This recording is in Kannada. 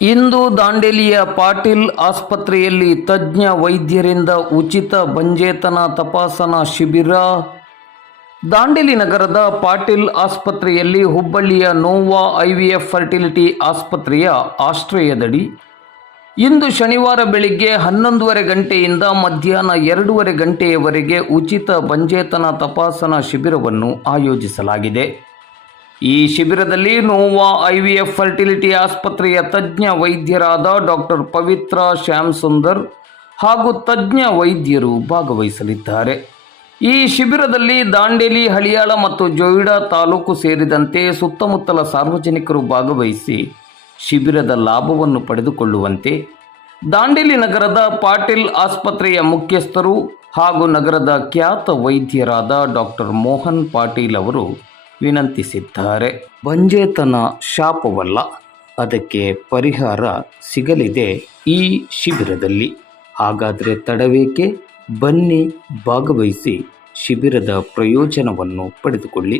ಇಂದು ದಾಂಡೇಲಿಯ ಪಾಟೀಲ್ ಆಸ್ಪತ್ರೆಯಲ್ಲಿ ತಜ್ಞ ವೈದ್ಯರಿಂದ ಉಚಿತ ಬಂಜೇತನ ತಪಾಸಣಾ ಶಿಬಿರ. ದಾಂಡೇಲಿ ನಗರದ ಪಾಟೀಲ್ ಆಸ್ಪತ್ರೆಯಲ್ಲಿ ಹುಬ್ಬಳ್ಳಿಯ ನೋವಾ ಐವಿಎಫ್ ಫರ್ಟಿಲಿಟಿ ಆಸ್ಪತ್ರೆಯ ಆಶ್ರಯದಡಿ ಇಂದು ಶನಿವಾರ ಬೆಳಿಗ್ಗೆ ಹನ್ನೊಂದುವರೆ ಗಂಟೆಯಿಂದ ಮಧ್ಯಾಹ್ನ ಎರಡೂವರೆ ಗಂಟೆಯವರೆಗೆ ಉಚಿತ ಬಂಜೇತನ ತಪಾಸಣಾ ಶಿಬಿರವನ್ನು ಆಯೋಜಿಸಲಾಗಿದೆ. ಈ ಶಿಬಿರದಲ್ಲಿ ನೋವಾ ಐವಿಎಫ್ ಫರ್ಟಿಲಿಟಿ ಆಸ್ಪತ್ರೆಯ ತಜ್ಞ ವೈದ್ಯರಾದ ಡಾಕ್ಟರ್ ಪವಿತ್ರ ಶ್ಯಾಮ್ ಸುಂದರ್ ಹಾಗೂ ತಜ್ಞ ವೈದ್ಯರು ಭಾಗವಹಿಸಲಿದ್ದಾರೆ. ಈ ಶಿಬಿರದಲ್ಲಿ ದಾಂಡೇಲಿ, ಹಳಿಯಾಳ ಮತ್ತು ಜೋಯಿಡಾ ತಾಲೂಕು ಸೇರಿದಂತೆ ಸುತ್ತಮುತ್ತಲ ಸಾರ್ವಜನಿಕರು ಭಾಗವಹಿಸಿ ಶಿಬಿರದ ಲಾಭವನ್ನು ಪಡೆದುಕೊಳ್ಳುವಂತೆ ದಾಂಡೇಲಿ ನಗರದ ಪಾಟೀಲ್ ಆಸ್ಪತ್ರೆಯ ಮುಖ್ಯಸ್ಥರು ಹಾಗೂ ನಗರದ ಖ್ಯಾತ ವೈದ್ಯರಾದ ಡಾಕ್ಟರ್ ಮೋಹನ್ ಪಾಟೀಲ್ ಅವರು ವಿನಂತಿಸಿದ್ದಾರೆ. ಬಂಜೇತನ ಶಾಪವಲ್ಲ, ಅದಕ್ಕೆ ಪರಿಹಾರ ಸಿಗಲಿದೆ ಈ ಶಿಬಿರದಲ್ಲಿ. ಹಾಗಾದರೆ ತಡವೇಕೆ? ಬನ್ನಿ, ಭಾಗವಹಿಸಿ ಶಿಬಿರದ ಪ್ರಯೋಜನವನ್ನು ಪಡೆದುಕೊಳ್ಳಿ.